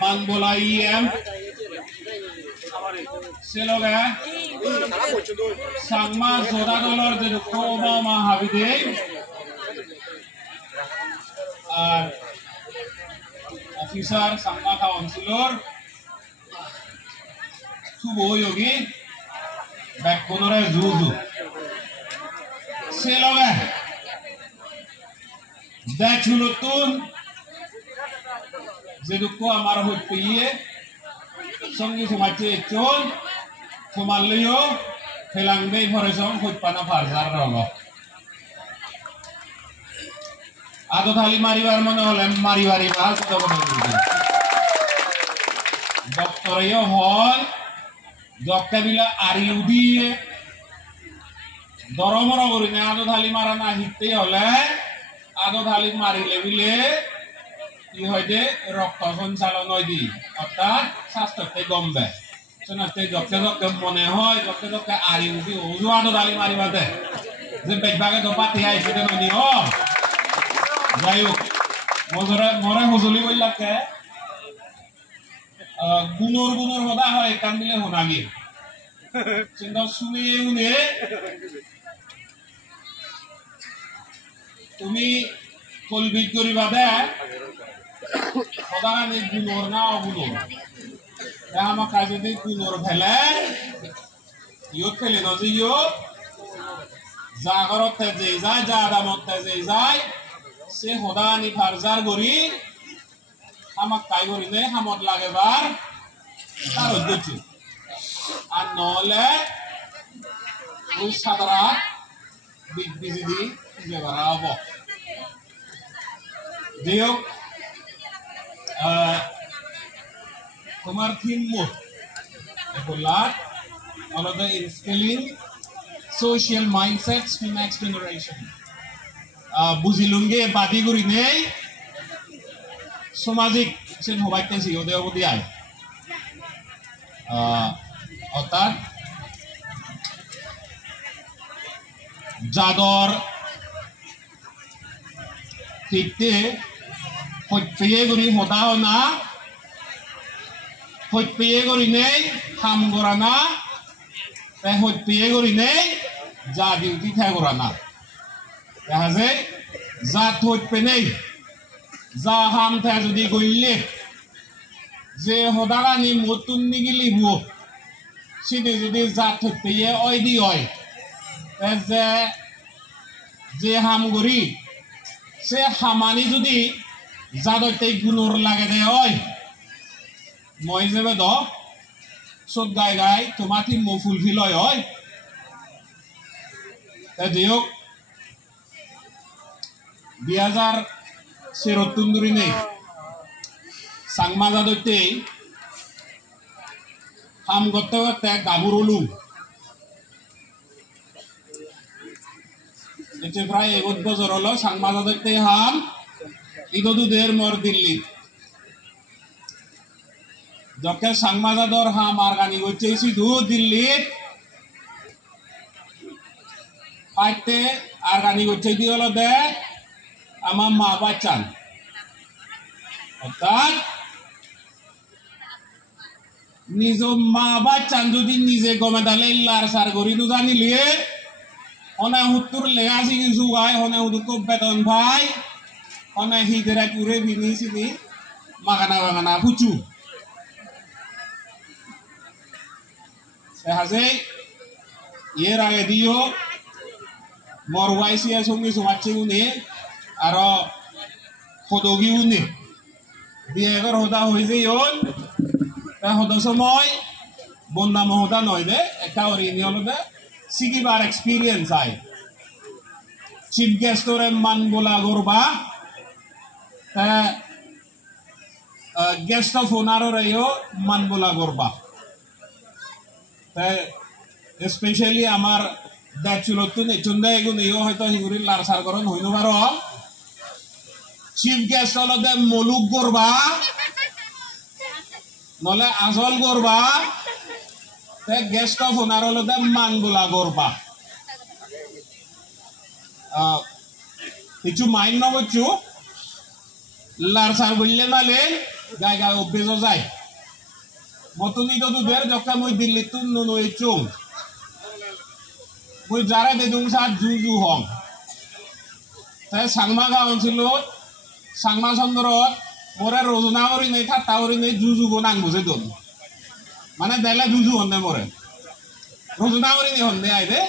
मान बोला EM से लोग हैं सांगमा सोदा डॉलर जे दुखो ओबामा हाविदे ऑफिसर सांगमा काउंसिलर सुबो योगी बैकबोनरे जुजु से लोग हैं दैचुलुतुन जेदुको आमार होइए संगी समाचे चोन समालियो फेलांगबे फरेसं होइपाना फारजार रंग आदो थाली मारिबार मने हले मारिबारि बा कत कत डक्टरयो हल डक्टरबिला आरिउदिए दरमर करिने आदो थाली मारा ना हिते हले आदो थाली मारिले बिले কি হয় যে রক্ত সঞ্চালন হয় দি অর্থাৎ স্বাস্থ্যতে গমবে শোনাতে যকে যকে মনে হয় যকে যকে আরি উঠি ওজুয়ানো দালি মারিবাতে যে বেগবাগে দপাতে আইছে কেন নিয়ম যাই হোক মরে হজলি বললাকে গুণর হদা হয় কান দিলে হোনাগি চিন্তা শুনে উনে তুমি কলবিট করিবা দে সদান এই গুণর না অগুণর আমার কাজে দিয়ে গুণর ফেলে ইয়ত ফেলে ন যে ইয় জাগরত যে যায় যা আদামত যে যায় সে সদানি ফারজার গরি আমাক কাই গরি নে হামত লাগেবার তার অধ্যক্ষ আর নহলে ওই সাদা বিগ বিজি দি ব্যবহার হব দিয়ক তোমার থিম মোট এগুলার all of the instilling social mindsets to next generation বুঝিলুঙ্গে বাদি করি নেই সামাজিক সেন হবাইতেছি ওদের অবধি আয় অর্থাৎ যাদর ঠিকতে হইতে করি হতা না হইতে করি নেই হাম করা না তাই হইতে করি নেই যা ডিউটি থাই করা না দেখা যায় যা হইতে নেই যা হাম থাই যদি গইলে যে হদাগানি মতুন নিগিলি হো সিদি যদি যা হইতে ওই দি হয় যে হাম করি সে হামানি যদি যাদতে গুণর লাগে দে হয় মই যাবে দ সব গাই গাই তোমাতি মো ফুলফিল হয় দিয়ক 2013 নেই সাংমা যাদতে হাম করতে করতে গাবুর হলু এতে প্রায় 1 বছর হলো সাংমা যাদতে হাম ইদুদের মর দিল্লি যকে সাংমাজাদর হাম আর গানি গচ্ছে সিধু দিল্লি আইতে আর গানি গচ্ছে দি হলো দে আমার মা বাচ্চান অর্থাৎ নিজ মা বাচ্চান যদি নিজে গমে দালে লার সার করি তো জানিলিয়ে অনে হুত্তুর লেগা সিগি জুগাই অনে হুতুক বেতন ভাই অনে হিদেরা পুরে বিনি সিনি মাগানা ফুচু হাজে এর আগে দিও মর ওয়াইসিয়া সঙ্গে সমাজছে উনি আর হদগি উনি দিয়ে এগর হদা হয়েছে ইয়ন হদা সময় বন্যা মহদা নয় দে একটা অরিনি হলো দে সিগিবার এক্সপিরিয়েন্স আয় চিফ গেস্টরে মান গোলা গরবা গেস্ট অফ অনারর মান গোলা গরবা স্পেশালি আমার দাচুলতো নেচুন্দা এগুন ইও হয়তো হিগুরি লার সার করন হইনো পারো চিফ গেস্ট হলো দে মলুক গরবা নলে আজল গরবা গেস্ট অফ অনার হলো দে মানগুলা গরবা কিছু মাইন নবচ্ছু লারসার বললে নালে গায় গায় অভ্যেস যায় মতনি তো দুধের যখন মই দিল্লি তুন নই চুং মই যারা বেদুং সাত জু হং তাই সাংমা গাঁও অঞ্চল সাংমা চন্দ্র মোরে রজনা করি নেই ঠাট্টা করি নেই জু গো নাং বুঝে দন মানে দেলে জু হন্দে মোরে রজনা করি নেই হন্দে আইদে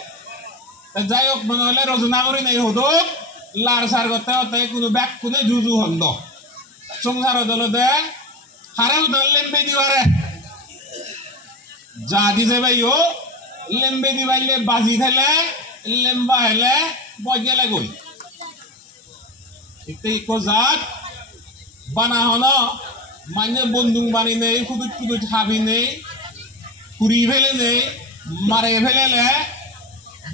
যাই হোক মনে হলে রজনা করি নেই হতো লার সার করতে হতে কোনো ব্যাগ কোনে জু হন্দ সংসার দল দে হারেও ধরলেন বেদিবারে যা দিছে ভাইও লেম্বে দিবাইলে বাজি থেলে লেম্বা হেলে বজেলে গই ইতে ইকো জাত বানা হন মানে বন্দুক বানি নেই খুদুত খুদুত হাবি নেই কুড়ি ফেলে নেই মারে ফেলেলে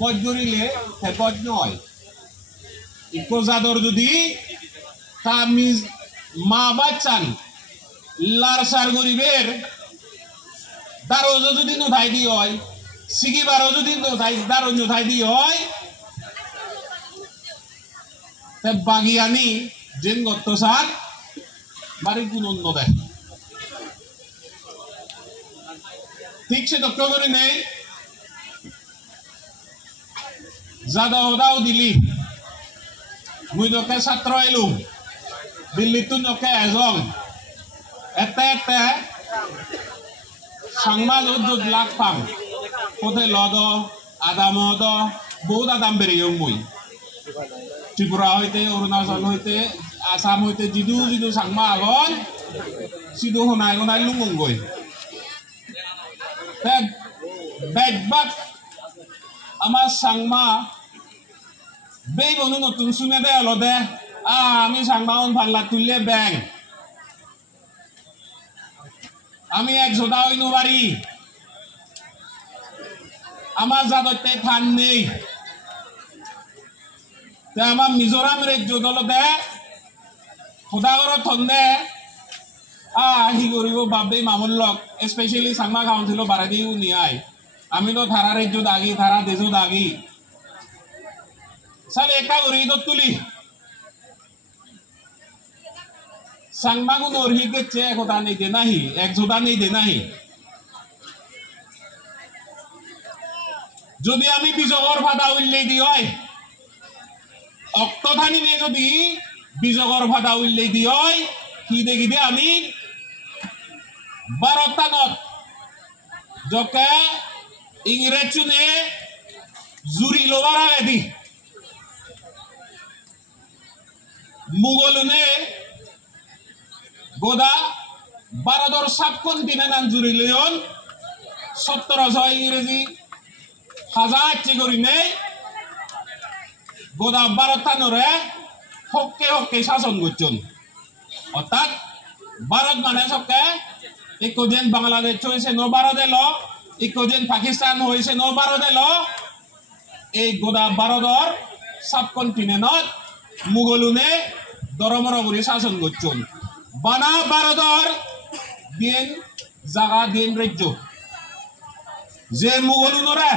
বজ করিলে হে বজ নয় ইকো জাদর যদি তা মিজ মা বাচ্চান লার সার গরিবের দারো যদি নথাই দি হয় সিগিবারও যদি নথাই দারো নথাই দি হয় তে বাগিয়ানি যেন গত্ত সার বাড়ি কোন অন্য দেয় ঠিক সে দক্ষ করে নেই যাদাও দিলি মুই দকে ছাত্র এলুম দিল্লিত নকে এজন এতে এতে সাংমা য'ত লাখ পাম কোথায় লদ আদামদ বহুত আদাম বেরিয়ে মই ত্রিপুরা হইতে অরুণাচল হইতে আসাম হইতে যিদু সাংমা আগন সিধু শুনাই শুনাই লুঙগৈ বেদবাক আমার সাংমা বেই বনু নতুন শুনে দে হলো দে আমি সাংমা ভাল্লা তুললে ব্যাং আমি এক জোদা হইনু বাড়ি আমার যাদতে থান নেই আমার মিজোরাম রাজ্য দলতে সদাগর থন্দে হি করিব বাপে মামুল লগ স্পেশালি সাংমা কাউন্সিল বাড়াই দিও নিয়াই আমি তো থারা রাজ্য দাগি থারা দেশ দাগি সালে একা করি তো তুলি সাংমা গুণ অর্হি গেছে একতা নেই দে নাহি একজোদা নেই দে নাহি যদি আমি বিজগর ভাদা উল্লেখ দি হয় অক্তধানি নে যদি বিজগর ভাদা উল্লেখ দি হয় কি দেখি দে আমি 12 টানত যকে ইংরেজ চুনে জুরি লোবার আগে দি মুগলুনে গোদা ভারতর সাবকন্টিনেন্ট জুরি লয়ন 1700 ইংরেজি হাজার চিগরি নেই গোদা ভারতানরে হকে হকে শাসন করছেন অর্থাৎ ভারত মানে সবকে ইকোজেন বাংলাদেশ হয়েছে নো ভারত এলো ইকোজেন পাকিস্তান হয়েছে নো ভারত এলো এই গোদা ভারতর সাবকন্টিনেন্টত মুগলুনে দরমর করে শাসন করছেন বানা ভারতর দিন জাগা দিন রাজ্য যে মুগলুনরে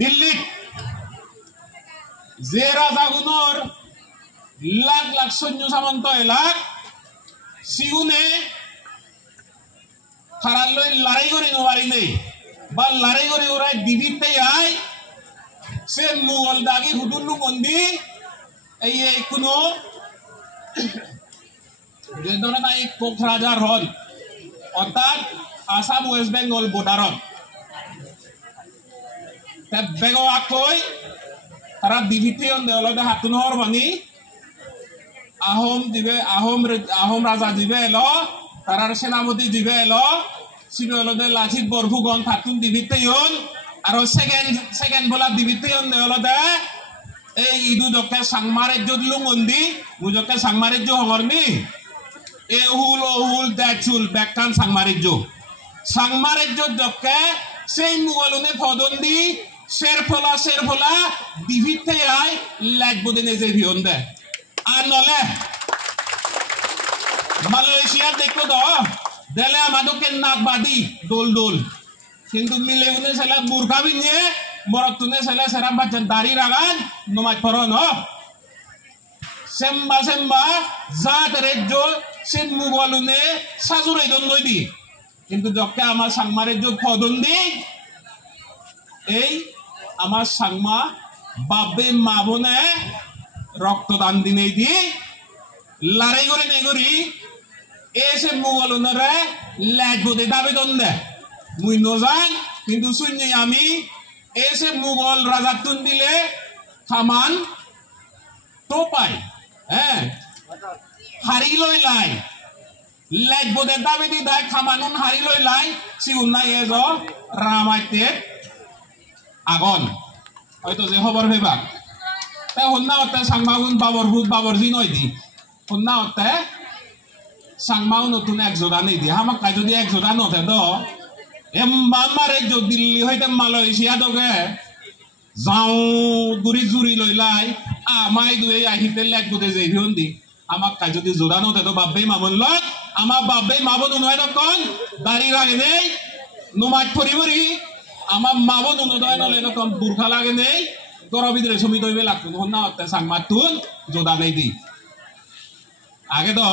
দিল্লি যে রাজাগুনোর লাখ লাখ সৈন্য সামন্ত এলাক সিগুনে খারাল লই লড়াই করে নোয়ারি নেই বা লড়াই করে ওরা দিবিতে আয় সে মুঘল দাগি হুদুল্লু মন্দি এই কোনো যে ধরনের এই কোক রাজার হল অর্থাৎ আসাম ওয়েস্ট বেঙ্গল বর্ডারত বেগো আকই তারা দিবিতে অলদে হাতুনহর বানি আহোম রাজা দিবে এলো তারার সেনাপতি দিবে এলো সিনো অলদে লাচিত বরফুগন হাতুন দিবিতে ইন আর সেকেন্ড বলা দিবিতে ইন অলদে এই ইদু জকে সাংমা রাজ্য দিলু মন্দি মুজকে সাংমা রাজ্য হঙরনি এ হুল দ্যাচুল ব্যাকান সাংমা রাজ্য জকে সেই মুগলুনে ফদন্দি শেরফলা দিভিতে আয় লাগবো দিনে যে ভিয়ন দে আর নলে মালয়েশিয়া দেখো তো দেলে আমাদেরকে নাক বাদি দোল কিন্তু মিলে উনে সেলা বুরকা বিনিয়ে মরক তুনে সেলা সেরাম বাচ্চা দাড়ি রাগান নমাজ পড়ন semba zat rejo sin mugolune sajure don loidi কিন্তু যকে আমার সাংমারে যে ফদন দি এই আমার সাংমা বাবে মা বোনে রক্তদান দিনে দি লড়াই করে নেগরি এসে মুগলনরে লাগবো দে দাবেদন দে মুই নজান কিন্তু শুনি আমি এসে মুগল রাজাতুন দিলে খামান তো পাই হ্যাঁ হারি লই লাই লাগবো দে দাবেদি দাই খামানুন হারি লই লাই সিউনাই এজ রামাইতে আগন হয়তো যে খবর হইবা তাই হন্না হতে সাংমাগুন বাবরজি নয় দি হন্না হতে সাংমাও নতুন এক জোড়া নেই দি আমাক কাই যদি এক জোড়া নথে দ এমবামারে যো দিল্লি হইতে মালয়েশিয়া দগে যাও গুড়ি জুড়ি লইলাই আমাই দুই আহিতে লাগবো দে যাই ভিয়ন দি আমাক কাই যদি জোড়া নথে তো বাব্বে মামন লগ আমার বাব্বে মাবন নয় তখন দাড়ি লাগে নেই নুমাজ পরিবরি আমার মাবন নয় নলে তখন বুরখা লাগে নেই গরবিদরে সমিত হইবে লাগতো হন্না হতে সাংমা তুন জোড়া নেই দি আগে তো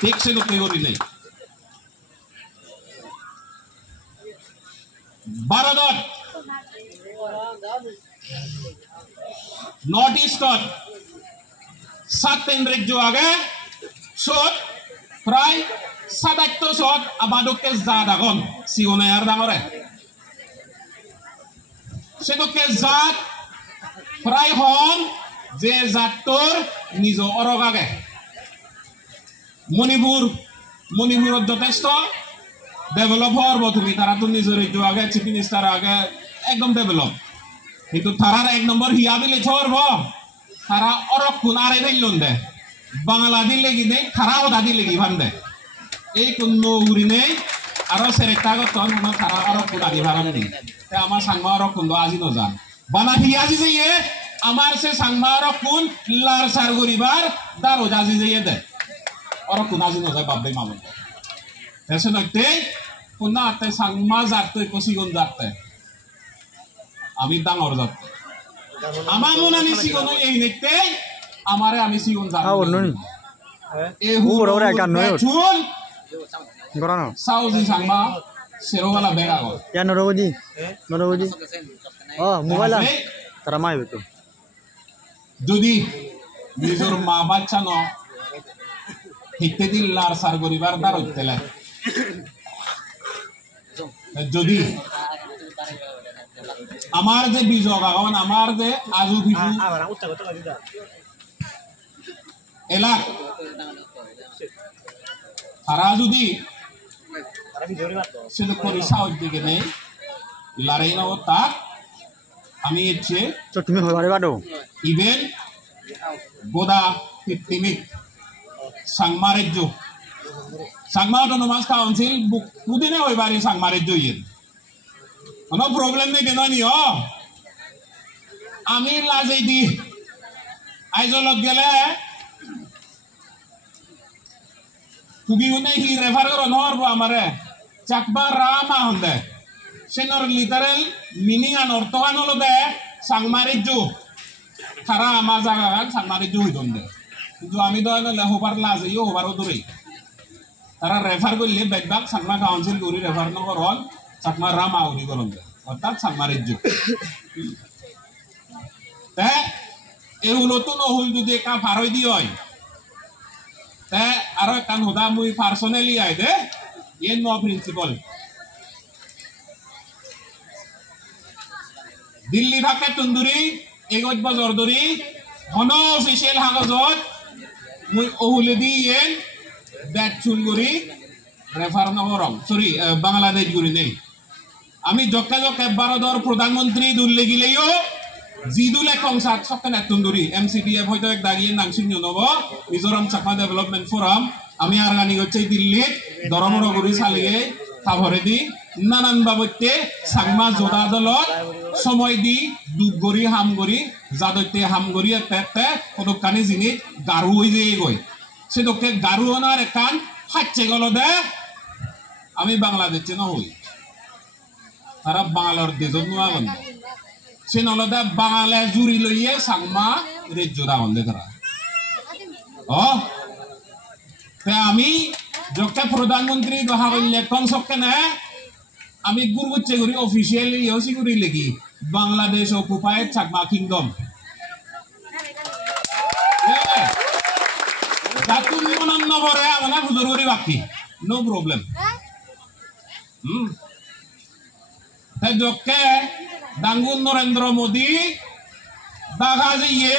ঠিক সে লোকে করিলে ভারতত নর্থ ইস্টত 7 রাজ্য আগে সত প্রায় ৭৭ আমাদকে জাত আগন সিওনে আর ডাঙরে সেদকে জাত প্রায় হন যে জাতর নিজ অরগ আগে মণিপুরত যথেষ্ট ডেভেলপ হওয়ার তুমি তারা তো নিজের আগে চিফ মিনিস্টার আগে একদম ডেভেলপ কিন্তু তারার এক নম্বর হিয়া দিলে ছড়ব তারা অরক কোন আর এলাইলন দে বাংলা দিলে কি নেই তারা ওদা দিলে কি ভান দে এই কোন উড়ি নেই আরো সেরেক্টাগত তারা অরক কোন আদি ভাড়ান নেই আমার সাংমা অরক কোন আজি নজান বানা হিয়া আজি যাইয়ে আমার সে সাংমা অরক কোন লার সার গরিবার দারো আজি যাইয়ে দে orang kuna aja nggak babbe mamun. Terus nanti kuna ate sangma jatuh ekosi gon jatuh. Ami dangor jatuh. Ama muna ni si gono ini nekte, amare ami si gon jatuh. Ah, noni. Orang kan noni. Chun. Gorano. Sausi sangma serogala bega go. Ya norogodi. Norogodi. Oh, mobile. Teramai betul. Jadi, নিজর মা বাচ্চা ন হিতে দিল্লার সার গরিবার দার হইতেলে যদি আমার যে বিজয় আগন আমার যে আজু বিজু এলাক তারা যদি সেটা করে সাহস দিকে নেই লড়াই না তাক আমি ইচ্ছে তুমি হবারে বাদো ইভেন গোদা পিপটিমিক Sangmarejo Sangma Autonomous Council kudine hoibari Sangmarejo yen ono problem nei denani o ami lazei di aizolog gele kugiune hi refer karo nor bo amare chakba rama honde senor literal meaning an ortho an holo de Sangmarejo khara ama jaga gan Sangmarejo hoidonde কিন্তু আমি তো হোবার লাজ ইও হোবার দূরে তারা রেফার করলে বেগবাগ সাংমা কাউন্সিল করি রেফার নকরন চাকমা রাম আউরি করন অর্থাৎ সাংমারের যুগ তে এই নতুন হল যদি একা ফারই দি হয় তে আরো কান হোদা মুই পার্সোনালি আই দে ইয়ে নো প্রিন্সিপাল দিল্লি থাকে তুন্দুরি 21 বছর ধরি হন অফিসিয়াল কাগজত মুই ওহুলে দি ইয়েন ব্যাট চুল করি রেফার নগরম সরি বাংলাদেশ গুরি নেই আমি জক্কা জক্কা ভারতের প্রধানমন্ত্রী দুললে গিলেও জিদুলে কংসাত সকেন তুন্দুরি এমসিডিএফ হয়তো এক দাগিয়ে নাংসিন নব মিজোরাম চাকমা ডেভেলপমেন্ট ফোরাম আমি আর গানি হচ্ছে দিল্লিত দরমর গুরি চালিয়ে খাবরে দি নানান বাবতে সাংমা জোদা দলত সময় দি দুপ গরি হাম গরি যাদতে হাম গরি তেতে কতকানি জিনিস গারু হয়ে যায় গই সেদকে গারু হনার একান হাচ্ছে গেল দে আমি বাংলাদেশে ন হই তারা বাংলার দেশত নোয়া গন্ধ সে নলদা বাঙালে জুড়ি লইয়ে সাংমা রেজ্য দাওয়ান দেখরা আমি যখন প্রধানমন্ত্রী দহা বললে কম সবকে না আমি গুরুচ্ছে করি অফিসিয়ালি ইউসি করি লেগি বাংলাদেশ অকুপাইড চাকমা কিংডম জাতুন মনন নবরে আমনা হুজুর করি বাকি নো প্রবলেম তাই যকে ডাঙ্গুন নরেন্দ্র মোদী দাগা যে ইয়ে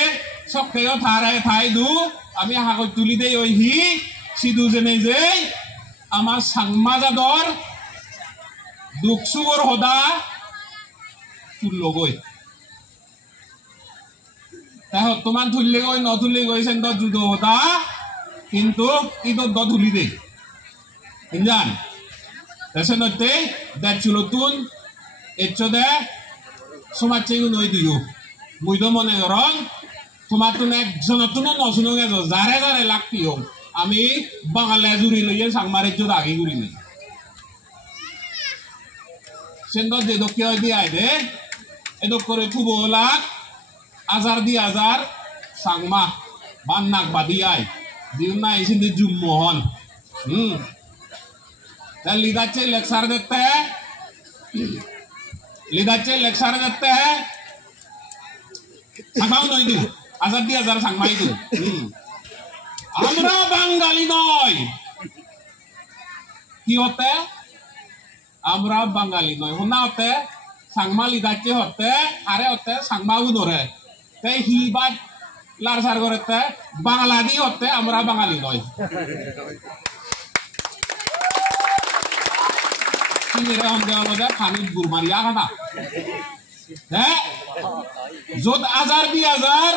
সবকেও থারায় থাই দু আমি হাগজ তুলি দেই ওই হি সিধু জেনে যে আমার সাংমা যাদর দুঃখ সুগর হদা তুললো গই তাই বর্তমান তুললে গই ন তুললে গইছেন দ যুদ্ধ হদা কিন্তু ইদর দ তুলি দেই ইনজান এসে নতে দেখ চুলতুন এচদে সমাজ চেয়ে নই দিও মুইদ মনে করন তোমার তুমি একজনতুন নশুনো গেছো যারে যারে লাগতিও আমি বাঙালি জুড়ি লইয়ে সাংমারের জোর আগে ঘুরি নেই সেন্দর যে দক্ষিণ দিয়ে আইবে এদক করে খুব লাখ আজার দি আজার সাংমা বান্নাক বাদি আয় দিন না এসে জুম মোহন লিদাচ্ছে লেকচার দেখতে হ্যাঁ লিদাচ্ছে লেকচার দেখতে হ্যাঁ সাংমাও নই দু আজার দি আজার সাংমাই দু আমরা বাঙালি নয় কি হতে আমরা বাঙালি নয় হোনা হতে সাংমা লিদাচ্ছে হতে আরে হতে সাংমাও ধরে তাই হি বা লারসার করতে বাংলাদেশ হতে আমরা বাঙালি নয় কি মেরে হন্দে হলদে খানিক গুরমারিয়া খানা হ্যাঁ যত আজার দি আজার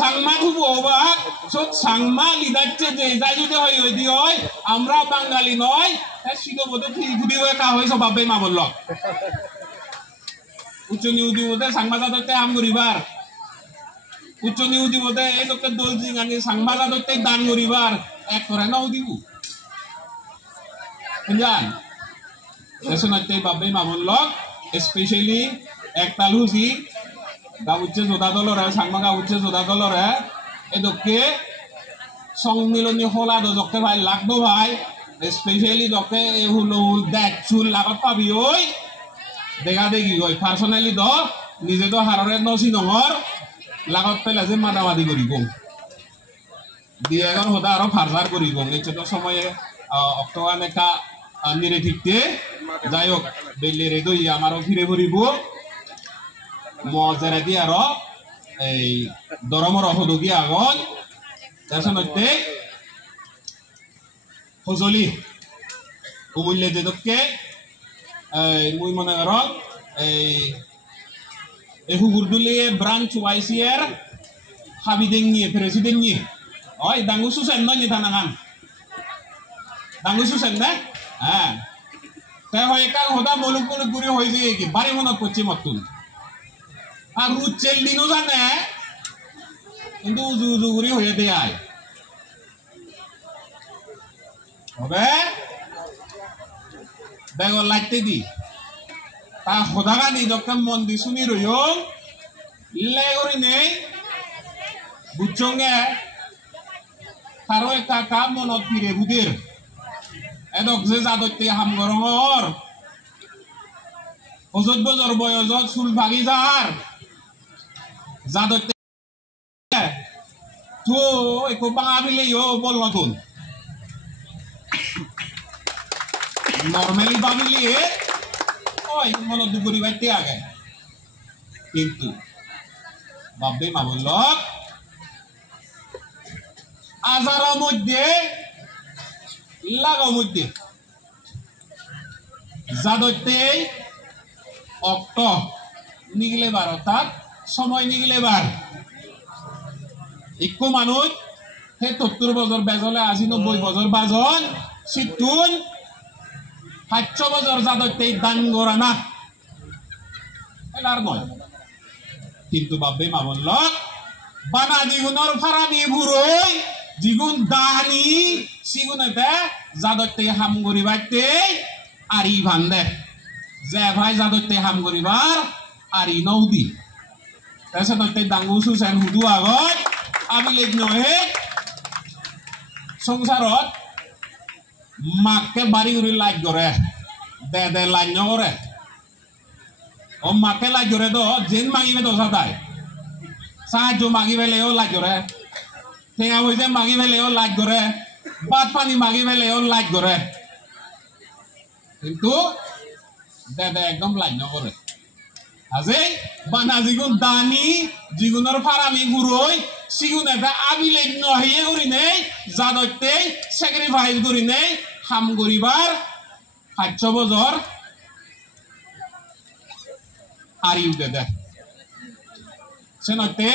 সাংমা খুব অবাক সব সাংমা লিদাচ্ছে যে যাই যদি হয় ওই দি হয় আমরা বাঙালি নয় সিধো বোধে ঘুরি হয়ে কা হয়েছে বাপে মা বলল উচ্চ নিউদি বোধে সাংমা যাদতে আম করিবার উচ্চ নিউদি বোধে এই লোকে দোল জিঙানি সাংমা যাদতে দান করিবার এক করে নাও দিব জান এসে বাপে মা বলল স্পেশালি একতাল হুসি গাউচ্ছে যোদা দলরে সাংমা গাউচ্ছে যোদা দলরে এদকে সংমিলনী হলা দজকে ভাই লাগবো ভাই স্পেশালি দকে এ হুল দেখ চুল লাগত পাবি ওই দেখা দেখি গই পার্সোনালি দ নিজে তো হাররে নসি নহর লাগত পেলে যে মাদামাদি করি গো দিয়ে এখন হতা আরো ফারজার করি গো এই ছোট সময়ে অক্টোবর নেকা নিরে ঠিকতে যাই হোক বেলে রে দই আমারও ফিরে ভরিব মজারে দিয়ে আরো এই দরমর হদগি আগন তারপরে হজলি কুমুল্লে যেদকে মুই মনে করক এই হুগুরদুলিয়ে ব্রাঞ্চ ওয়াইসিয়ার হাবিদেং নিয়ে প্রেসিডেন্ট নিয়ে ওই ডাঙ্গু সুসেন নয় থানাগান ডাঙ্গু সুসেন না হ্যাঁ তাই হয় একা হদা মলুক মলুক গুড়ি হয়েছে কি বাড়ি মনত করছে মতুন আর রুদ চেল দিনও জানে কিন্তু উজু উজু গুড়ি হয়ে দেয় হবে বেগর লাগতে দি তা হদাগানি যখন মন্দির শুনি রইও ইল্লাই করি নেই বুঝছঙ্গে তারও একটা কাম মনত ফিরে বুদের এদক যে যাদতে হাম গরমর অজত বজর বয়জত চুল ভাগি যার যাদতে তো একো বাঙা বিলেও বল নতুন নর্মালি ভাবিলে ওই মনত দুপুরি বাইতে আগে কিন্তু বাপে মা বলল আজারের মধ্যে লাগার মধ্যে যাদতে অক্ট নিগলে বার অর্থাৎ সময় নিগলে বার একো মানুষ সেই ৭০ বছর বেজলে আজি ৯০ বছর বাজন সিটুন ৫০ বছর যাদতে দান করা না এলার নয় কিন্তু বাপে মা বলল বানা জিগুনের ফারানি বুড়ই জিগুন দানি সিগুনেতে যাদতে হাম করিবাতে আরি ভান্দে যে ভাই যাদতে হাম করিবার আরি নৌদি তাৰপিছত নতে ডাঙুচু চেন হুদু আগত আবিলেক নহে সংসাৰত মাকে বাড়ি কৰি লাইট কৰে দে লাইট নকৰে ও মাকে লাইট করে তো যেন মাগিবে তো সাদাই সাহায্য মাগি ফেলেও লাইট করে ঠেঙা পয়সা মাগি ফেলেও লাইট করে ভাত পানি মাগি ফেলেও লাইট করে কিন্তু দে একদম লাইট নকরে আজি বানা যিগুণ দানি যিগুণৰ ফাৰামি ফুৰৈ সিগুণ এটা আবিলে নহিয়ে কৰি নেই যাদতে স্যাক্ৰিফাইস কৰি নেই কাম কৰিবাৰ 800 বছৰ hari udah dah. Senote,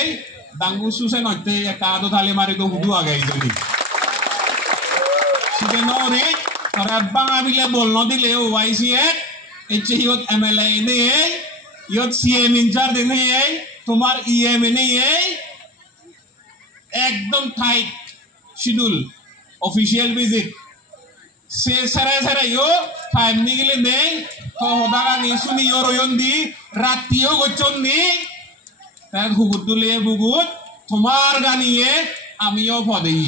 dangusu senote ya kado thale mari do hudu aga idoli. Sudah nore, para bang abile bolno dile o YCS, eche yot MLA ne, yot CM in charge ne, tomar EM ne, ekdom tight schedule, official visit. Se sara yo time nigile ne, to hodaga ni suni yoro yondi. রাত্রিও গচ্ছন্নি তার হুগুত তুলে বুগুত তোমার গানিয়ে আমিও পদেই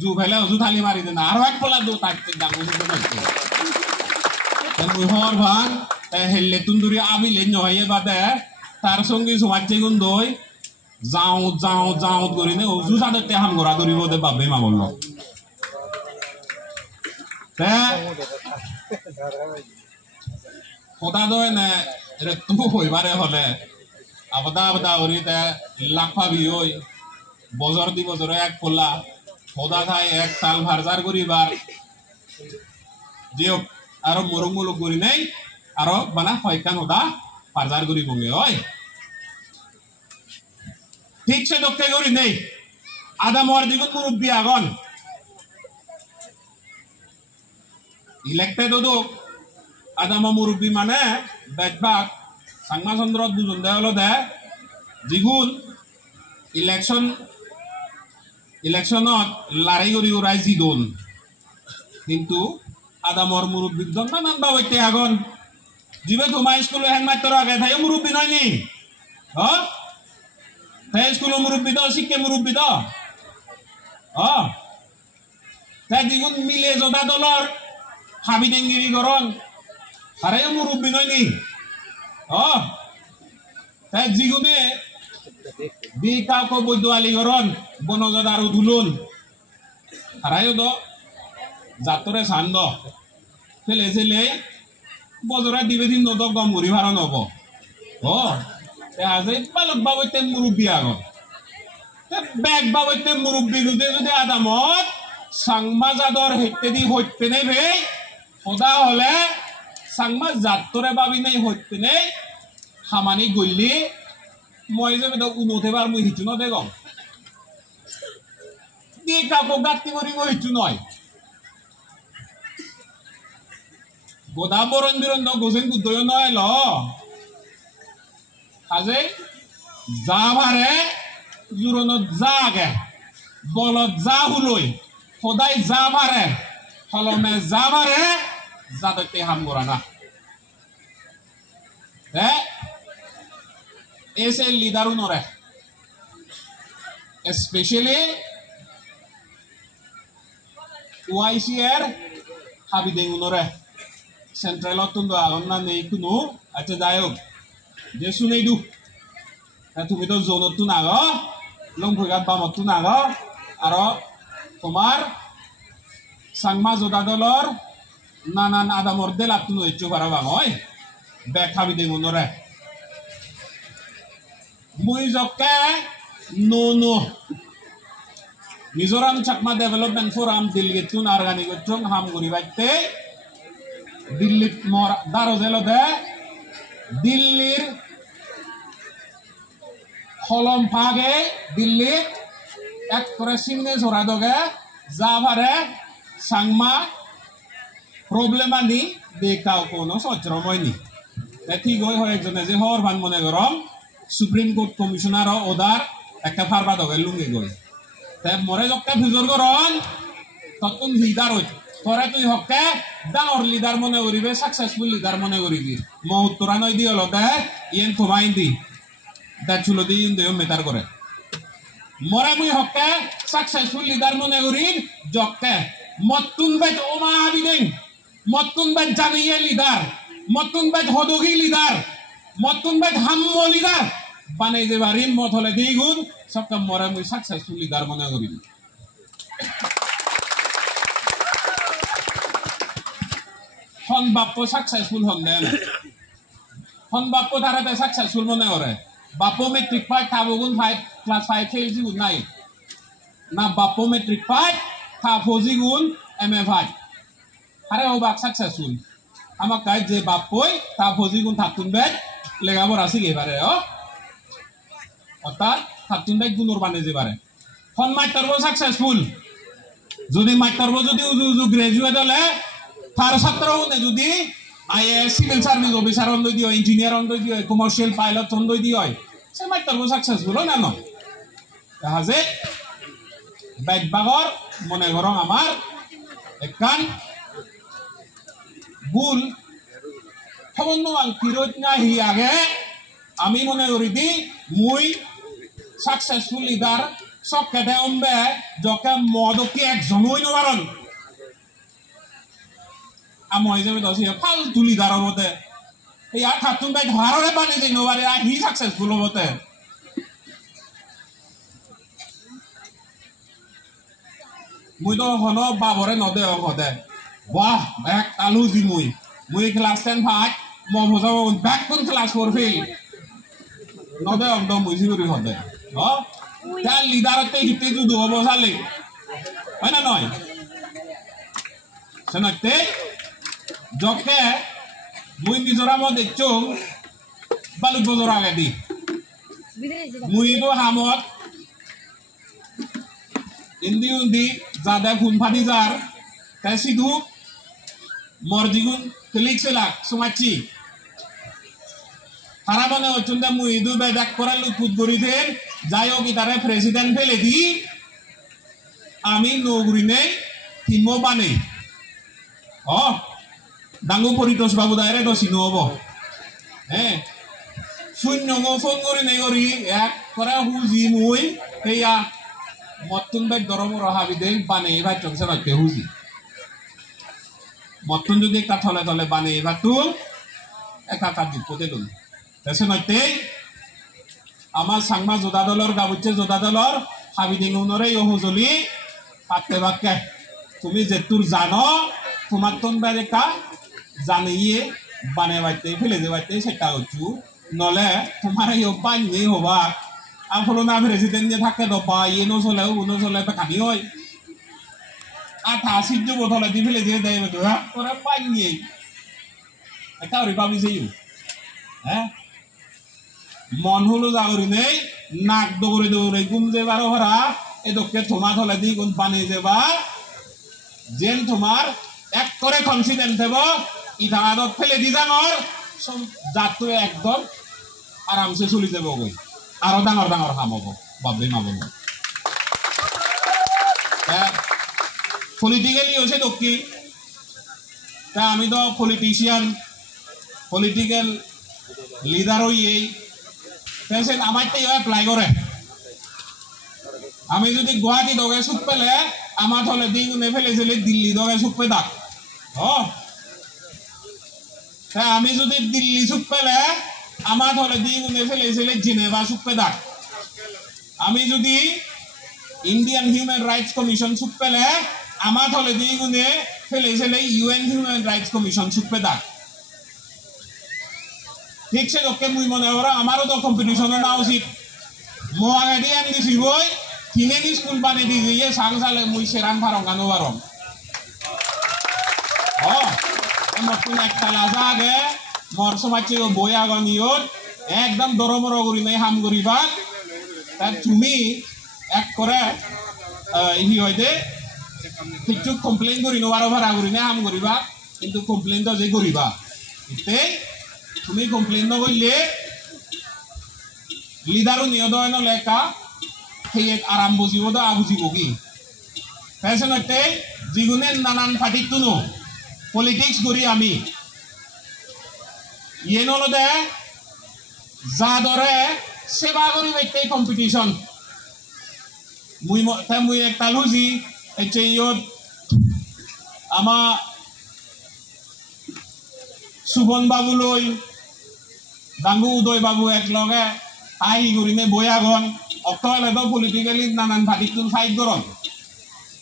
জু ফেলে জু থালি মারি দেন আর এক পলা দো তাকতে ডাঙ্গুস করতে মুই হর ভান হেললে তুন্দুরি আবিলে নয়ে বাদে তার সঙ্গে সমাজে গুণ দই যাও করি নে জু সাদতে হাম গড়া ধরিব দে বাবে মা বলল তে কথা দয় না এটা তুমি হইবারে হলে আবদা করিতে লাখ ভাবি ওই বছর দি বছরে এক পলা সদা খাই এক তাল ভারজার করিবার দিয়ক আর মরুমুলুক করি নেই আর বানা হয়কান সদা ভারজার করি বঙ্গে হয় ঠিকছে দক্ষে করি নেই আদা মর দিগুন মুরব্বী আগন ইলেক্টেড দোক আদামা মুরব্বী মানে বেদবাগ সাংমা চন্দ্র দুজন দে হলো দে যিগুণ ইলেকশনত লড়াই করি ওরাই জিদন কিন্তু আদামর মুরব্বীর দন নানান বাবইতে আগন জিবে তোমার স্কুলে হেন মাত্র আগে তাই মুরব্বী নয়নি তাই স্কুলে মুরব্বী দ শিক্ষে মুরব্বী দ তাই যিগুণ মিলে যোদা দলর হাবি ডেঙ্গিরি গরন আরে মুরব্বী নয়নি তাই যিগুণে দি কাউকে বৈদ্য আলিগরণ বনজত আর ধুলুন আরাইও দ জাতরে সান্দ ফেলে বজরা দিবে দিন নদ গম মুড়ি ভাড়া নব আজি বালক বাবইতে মুরব্বী আগত বেগ বাবইতে মুরব্বী গুজে যদি আদামত সাংমা জাদর হেঁটে দি হইতে নেবে সদা হলে সাংমা জাতরে বাবি নেই হইতে নেই খামানি গল্লি মই যে উনতে বার মুই হিচু নদে গম দি কাকো গাতি করিব হিচু নয় গোদা বরণ বিরন্দ গোসেন গুদয় নয় ল কাজে যা ভারে জুরনত যা আগে বলত যা হুলই সদায় যা ভারে ফলমে যা ভারে যাদতে হাম করা না ese líder unore especially YCR habideng unore central otundo agonna nei kuno acha jayok je sunei du তুমি তো জোনত নাগো লংভুগাত বামত নাগো আর তোমার সাংমা যোদা দলর নানান আদামর দেলাপ তুনো ইচ্ছু করা বাঙয় ব্যাগ হাবিদে মনরে মুই জকে নো মিজোরাম চাকমা ডেভেলপমেন্ট ফোরাম দিল্লিত তুন অর্গানিক চং হাম গরি বাইতে দিল্লিত মর দারো জেলো দে দিল্লির হলম ফাগে দিল্লি এক করে সিংনে জোড়া দগে যা ভারে সাংমা প্রবলেম আনি দেখাও কোনো সজ্রময়নি ঠিক হয় একজনে যে হর ভান মনে গরম সুপ্রিম কোর্ট কমিশনার ওদার একটা ফারবা দগে লুঙ্গি গই মরে যকে ভিজর গরম তখন লিডার হই তোরে তুই হকে ডাঙর লিডার মনে করিবে সাকসেসফুল লিডার মনে করিবি মৌত্তরা নই দি হলতে ইয়েন থমাই দি that chulodi in the metar করে মরে মুই হকে সাকসেসফুল লিডার মনে করি জকে মতুন বাইত ওমা হাবিদেন মতুন বাইত জানিয়ে লিডার মতুন বাইত হদগি লিডার মতুন বাইত হাম্ম লিডার বানাই যে বারিম মত হলে দিগুন সবকা মরে মুই সাকসেসফুল লিডার মনে করি হন বাপ্পো সাকসেসফুল হন দেন হন বাপ্পো তারাতে সাকসেসফুল মনে করে বাপ্পো মেট্রিক পাই খাবগুন 5 ক্লাস 5 ফেল জিগুন নাই না বাপ্পো মেট্রিক পাই খাবো জিগুন MA5 আরে ও বাক সাকসেসফুল আমার কাজ যে বাপ্পোই খাবো জিগুন থাকুন বে লেখাপড়া শিখে পারে অর্থাৎ থাকুন বে গুণর বানে যে পারে হন মাইটারব সাকসেসফুল যদি মাইটারব যদি উজু গ্রাজুয়েট হলে তার ছাত্র হনে যদি IAS সিভিল সার্ভিস অফিসার হন দিও ইঞ্জিনিয়ার হন দিও কমার্শিয়াল পাইলট হন দিও সে মাইটারব সাকসেসফুল না ন তাহাজে বাইকবাগর মনে করো আমার একখান ভুল খবর আংকিরত নাহি আগে আমি মনে করি দি মুই সাকসেসফুল লিডার সব কেটে অম্বে যকে মদকি একজন হই নবারন আমই যাবে দছি ফালতু লিডার হবতে এই আর খাতুন বাই ধরারে বানে যাই নবারে আর হি সাকসেসফুল হবতে মুই তো হলো বাবরে নদে হদে বাহ এক আলু দি মুই ক্লাস 10 ভাগ ম মজাও ব্যাক কোন ক্লাস 4 ফেল নদে একদম মুই জিগুরি হদে তা লিডারতে হিতে যুদ্ধ হবো সালে হয় না নয় শোনাতে জকে মুই মিজোরাম দেখছো বালুক বজর আগে দি মুই তো হামত ইন্দি উন্দি যাদা খুন ফাটি যার তাই সিধু মরজিগুন ক্লিক সেলাক সমাচি তারা মনে হচ্ছেন মুই দু বেদাক করে লুটপুট করি দেন যাই হোক তারা প্রেসিডেন্ট ফেলে দি আমি নগুরি নেই তিনমো বানে ডাঙ্গু পরিতোষ বাবু দায়রে দশি নহব হ্যাঁ শূন্য ফোন করি নেই করি এক করে হুজি মুই সেইয়া মতুন বাই দরমর হাবি দেই বানে এবার চলছে বাড়তে হুজি মতুন যদি একটা থলে থলে বানে এবার তুল একা কাজ পতে তুল দেশে নইতে আমার সাংমা যোদা দলর গাবুচ্ছে যোদা দলর হাবি দিন উনরে হুজলি পাতে বাক্যে তুমি যেতুর জানো তোমার তোন বাই একা জানিয়ে বানে বাইতে ফেলে দে বাইতে সেটা হচ্ছু নলে তোমার এই বানিয়ে হবা আফলো না প্রেসিডেন্ট যে থাকে দবা ইয়ে উনো চলে খানি হয় আঠা সিদ্ধ বোতলে দি ফেলে দিয়ে দেয় তোরা বানিয়ে এটা ভাবি যে হ্যাঁ মন হলো জাগরি নেই নাক দৌড়ে দৌড়ে গুম যে বারো ভরা এ দোকে তোমার হলে দি গুণ বানিয়ে যাবা যেন তোমার এক করে কনফিডেন্ট দেব ইটা আদত ফেলে দি যাঙর জাতটো একদম আরামসে চলি যাব গই আরো ডাঙর ডাঙর কাম হব বাবলি মাবল পলিটিক্যালি হচ্ছে দক্ষি তা আমি তো পলিটিশিয়ান পলিটিক্যাল লিডার হই আমার তো এপ্লাই করে আমি যদি গুয়াহাটি দগে সুখ পেলে আমার হলে দিগুনে ফেলেছিলে দিল্লি দগে সুখ পে দাক আমি যদি দিল্লি সুখ পেলে আমার হলে দিগুনে ফেলেছিলে জেনেভা সুখ পে দাক আমি যদি ইন্ডিয়ান হিউম্যান রাইটস কমিশন সুখ পেলে আমার হলে দিগুনে ফেলেছিলে UN হিউম্যান রাইটস কমিশন সুখ পে দাক ঠিক সে ওকে মুই মনে করো আমারও তো কম্পিটিশনও না উচিত মো আগে দিয়ে আমি দিছি বই কিনে নি স্কুল বানিয়ে দিয়েছি ইয়ে সাংসালে মুই সেরাম ফারঙ্গানো বারম নতুন একটা লাজা আগে মর সমাজ বই আগনিয়ত একদম দরমর করি নাই হাম করিবা তার তুমি এক করে ই হইতে কিছু কমপ্লেইন করি নোয়ারো ভাড়া করি না হাম করিবা কিন্তু কমপ্লেইন তো যে করিবা এতে তুমি কমপ্লেইন নকরলে লিডারও নিয়ত হয় লেখা সেই আরাম বুঝিব তো বুঝিব কি ফেশনতে যিগুনে নানান পার্টিত নো পলিটিক্স করি আমি ইয়ে নলদে যা দরে সেবা করি বাইতে কম্পিটিশন মুই একটা লুজি এতে ইয়ত আমা সুবন বাবু লই ডাঙ্গু উদয় বাবু একলগে আহি করিনে বয়াগন অক্টোবর পলিটিক্যালি নানান ভাটিতুন ফাইট করন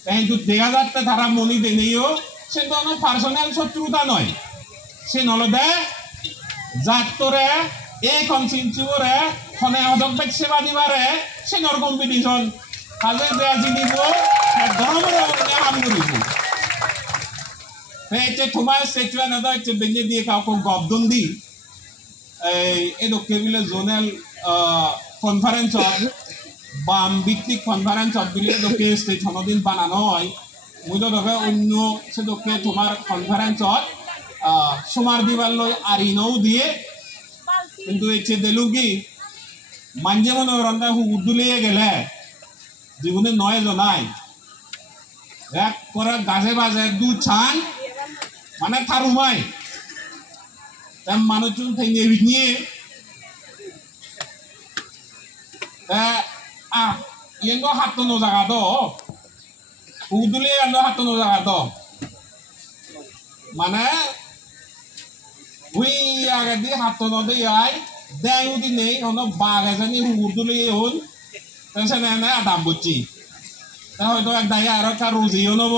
কিন্তু দেখা যাচ্ছে তারা মনি দেনেও সে তো আমার পার্সোনাল শত্রুতা নয় সে নলদে জাতরে এই কনসিনচুরে খনে হদক বেট সেবা দিবারে সে নর কম্পিটিশন কাজে বেজি দিব ধর্মের অবনে হাম করিব এইতে তোমার সেচুয়া না দাইতে বেনে দিয়ে কাউকে গবদন দি এই দকে বিলে জোনাল কনফারেন্স বাম ভিত্তিক কনফারেন্স বিলে দকে স্টেজ হনদিন বানানো হয় মুই তো দকে অন্য সে দকে তোমার কনফারেন্সত সোমার দিবার লই আরিনও দিয়ে কিন্তু এতে দেলু কি মানজে মনে রন্ধা উদ্দুলিয়ে গেলে জীবনে নয় জনাই এক করে গাছে বাজে দু ছান মানে থারুমাই তেম মানুষজন থেকে নিয়ে ইয়েঙ্গো হাত নো জায়গা তো উদ্দুলিয়ে হাত নো জায়গা তো মানে হুই আগে দিয়ে হাত নদী আই দেয় নেই হনো বাঘ এজানি উর্দুলি হন তেসে নেই আদাম বুঝছি তা হয়তো এক দায় আর একটা রুজিও নব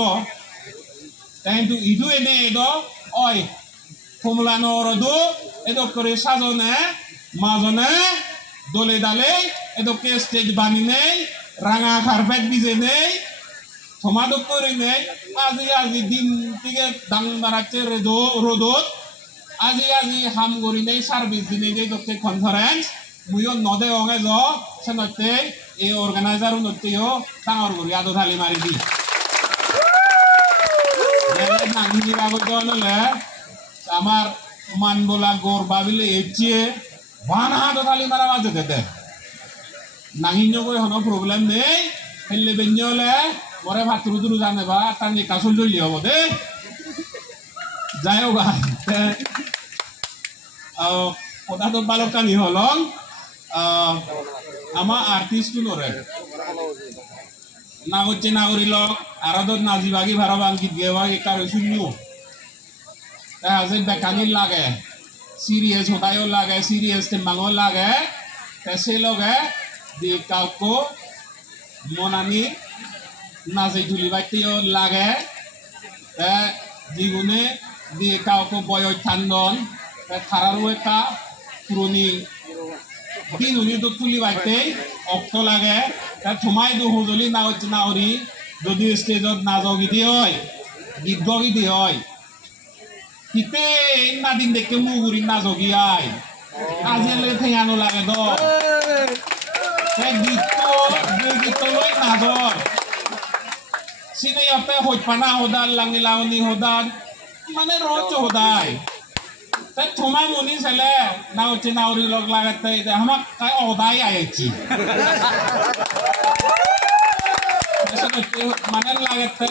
কিন্তু ইদু এনে এদো ওই কুমলানো রদু এদো করে সাজনে মাজনে দলে দালে এদোকে স্টেজ বানি নেই রাঙা কার্পেট বিজে নেই সমাদক করে নেই আজি দিন থেকে দাং বাড়াচ্ছে রোদত আজি হাম করি নেই সার্ভিস দিনে গিয়ে দোকে কনফারেন্স মুইও নদে অঙে য সে নতে এই অর্গানাইজার নতেও ডাঙর করি আদো ঢালি মারি দি নাঙ্গি বাগত নলে আমার মানবোলা গোর বাবিলে এচিয়ে বানা আদো ঢালি মারা বাজে দেতে নাঙ্গি নগৈ হনো প্রবলেম নেই হেললে বেঞ্জলে মরে ভাতরু দুরু জানে বা তার নিকা চল জলি হব দে যাইও ভাই কথা তো বালক কানি হলং আমার আর্টিস্ট নরে না হচ্ছে না করিল আর তো নাজি বাগি ভাড়া বাঙ্গি গেওয়া একার শূন্য তাহলে বেকানির লাগে সিরিয়াস হতায়ও লাগে সিরিয়াস টেম্বাঙও লাগে সে লগে দিয়ে কাউকে মনানি নাচে তুলি বাইতেও লাগে জীবনে দিয়ে কাউকে বয়স ঠান্ডন খারারও একটা পুরনি দিন উনি তো তুলি বাইতে অক্ত লাগে থমাই দু সজলি নাওরি যদি স্টেজত নাচগীতি হয় গীত গীতি হয় হিতে নাদিন দেখে মুগুরি নাচগি আয় আজিলে ঠেঙানো লাগে দ গীত লই নাচর সিনেয়াতে হইপানা হদান লাঙি লাউনি হদান মানে রোজ হদায় তাই থমা মনি ছেলে না হচ্ছে নাউরি লগ লাগাতে আমাক তাই অদাই আইছি মানে লাগাতে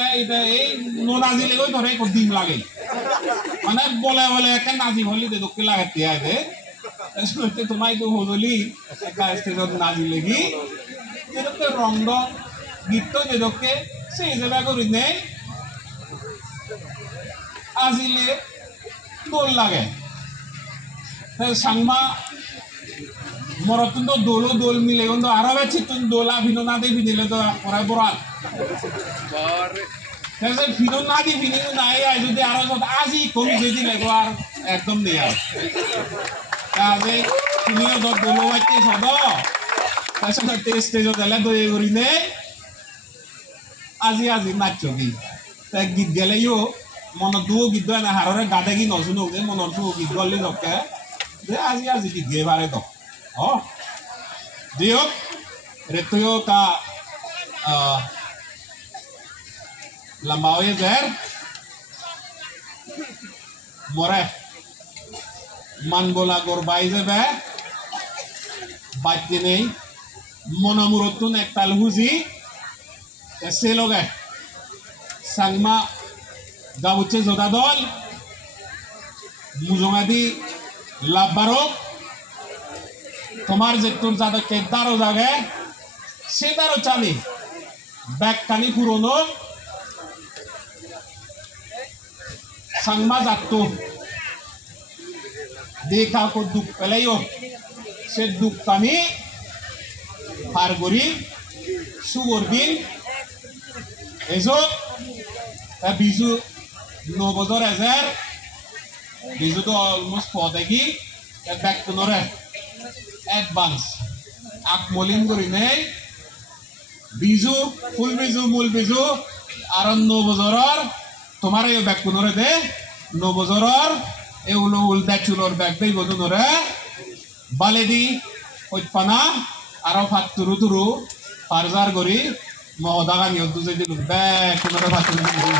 এই নাজি লেগো ধরে দিন লাগে মানে বলে বলে একটা নাজি হলি দে দোকে লাগাতে আয় দে তোমাই তো হলি একটা স্টেজত নাজি লেগি এরকম রং গীত দেদকে সেই জায়গা করি নেই আজিলে দোল লাগে সাংমা মরতুন তো দোল মিলে কিন্তু আরো বেশি তুন দোলা ভিনোনা দিয়ে ভিনিলে তো পড়ায় বরাল ভিনোনা দিয়ে ভিনিও নাই যদি আরো আজি কমি যদি লাগো আর একদম নেই আর কাজে তুমিও তো দোলো বাইতে সদ তাৰপিছত ষ্টেজত এলে দৈ কৰি নে আজি নাচো কি গীত গেলেও মনতো গীত গায় না হাৰৰে গাতে কি নজুনো মনতো গীত গলে দকে যে আজি গীত গে বাৰে দক দিয়ক ৰেতয়ো কা লম্বাওয়ে জেৰ মৰে মানবোলা গরবাই যাবে বাচ্চে নেই মনামুরতুন একতাল হুজি সে লগে সাংমা গাবুচ্ছে জোদা দল মুজঙাদি লাভবারক তোমার যে তোর যাদেরকে দারো জাগে সে দারো চালি ব্যাগ কানি পুরনো সাংমা যাত্তো দেখা কো দুঃখ পেলাইও সে দুঃখ কানি পার করি সুগর দিন এসব বিজু 9 বছর এজার বিজু তো অলমোস্ট পদেগি ব্যাক পুনরে অ্যাডভান্স আকমলিন করি নেই বিজু ফুল বিজু মূল বিজু আর 9 বছরের তোমার এই ব্যাক পুনরে দে 9 বছরের এই উল্টা চুলোর ব্যাগ দেই বদনরে বালেদি হইপানা আর ফাত তুরু তুরু পারজার করি মহদাগা নিয়ত যদি ব্যাক পুনরে ফাত তুরু